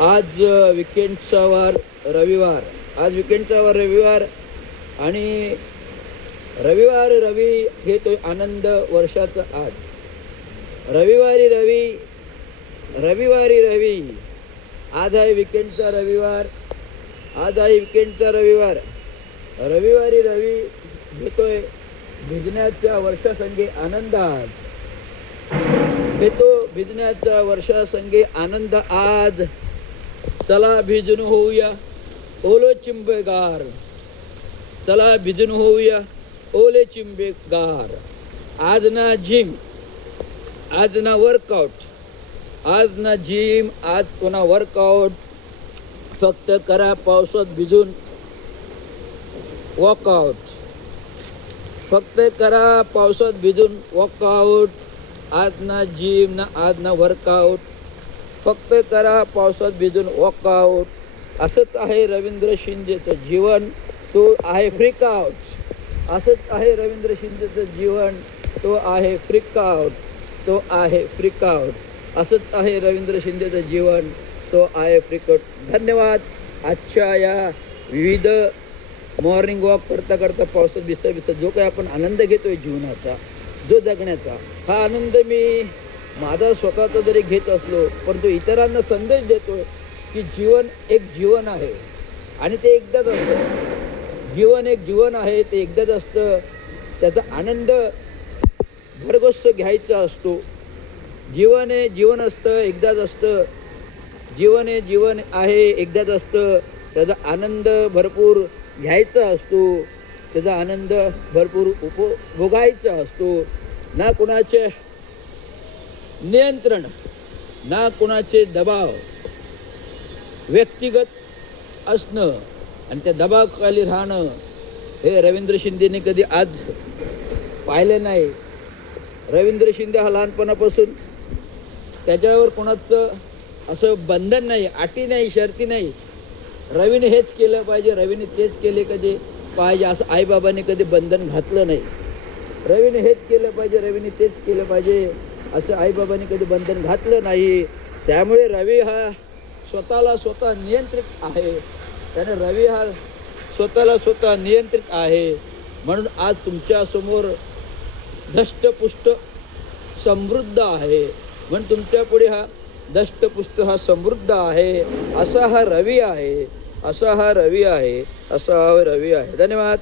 आज विकेंडचा वार रविवार. आज विकेंडचा वार रविवार आणि रवी घेतोय आनंद वर्षाचा. आज रविवारी रवी. आज आहे विकेंडचा रविवार. आज आहे विकेंडचा रविवार. रविवारी रवी घेतोय भिजण्याच्या वर्षासंगे आनंद. आज घेतो भिजण्याचा वर्षासंगे आनंद. आज चला भिजून होऊया ओले चिंबेगार. चला भिजून होऊया ओले चिंबेगार. आज ना जिम, आज ना वर्कआउट. आज ना जिम, आज पुन्हा वर्कआउट. फक्त करा पावसात भिजून वॉकआउट. फक्त करा पावसात भिजून वॉकआउट. आज ना जिम ना आज ना वर्कआउट. फक्त करा पावसात भिजून वॉकआउट. असंच आहे रवींद्र शिंदेचं जीवन, तो आहे फ्रीकआउट. असंच आहे रवींद्र शिंदेचं जीवन, तो आहे फ्रीकआउट. तो आहे फ्रीकआउट. असंच आहे रवींद्र शिंदेचं जीवन, तो आहे फ्रीकआउट. धन्यवाद. आजच्या या विविध मॉर्निंग वॉक करता करता पावसात भिजता जो काही आपण आनंद घेतोय जीवनाचा, जो जगण्याचा, हा आनंद मी माझा स्वतःचा जरी घेत असलो, परंतु इतरांना संदेश देतोय की जीवन एक जीवन आहे आणि ते एकदाच असतं. जीवन एक जीवन आहे, ते एकदाच असतं. त्याचा आनंद भरघोस घ्यायचा असतो. जीवन हे जीवन असतं, एकदाच असतं. जीवन हे जीवन आहे, एकदाच असतं. त्याचा आनंद भरपूर घ्यायचा असतो. त्याचा आनंद भरपूर उपभोगायचा असतो. ना कुणाचे नियंत्रण, ना कुणाचे दबाव. व्यक्तिगत असणं आणि त्या दबावाखाली राहणं हे रवींद्र शिंदेने कधी आज पाहिलं नाही. रवींद्र शिंदे हा लहानपणापासून त्याच्यावर कोणाचं असं बंधन नाही, अटी नाही, शर्ती नाही. रवीने हेच केलं पाहिजे, रवीने तेच केले कधी पाहिजे असं आईबाबांनी कधी बंधन घातलं नाही. रवीने हेच केलं पाहिजे, रवीने तेच केलं पाहिजे असं आईबाबांनी कधी बंधन घातलं नाही. त्यामुळे रवी हा स्वतःला स्वतः नियंत्रित आहे. त्याने रवी हा स्वतःला स्वतः नियंत्रित आहे. म्हणून आज तुमच्यासमोर धष्टपुष्ट समृद्ध आहे. म्हणून तुमच्या पुढे हा धष्टपुष्ट हा समृद्ध आहे. असा हा रवी आहे. असा हा रवी आहे. असा हा रवी आहे. धन्यवाद.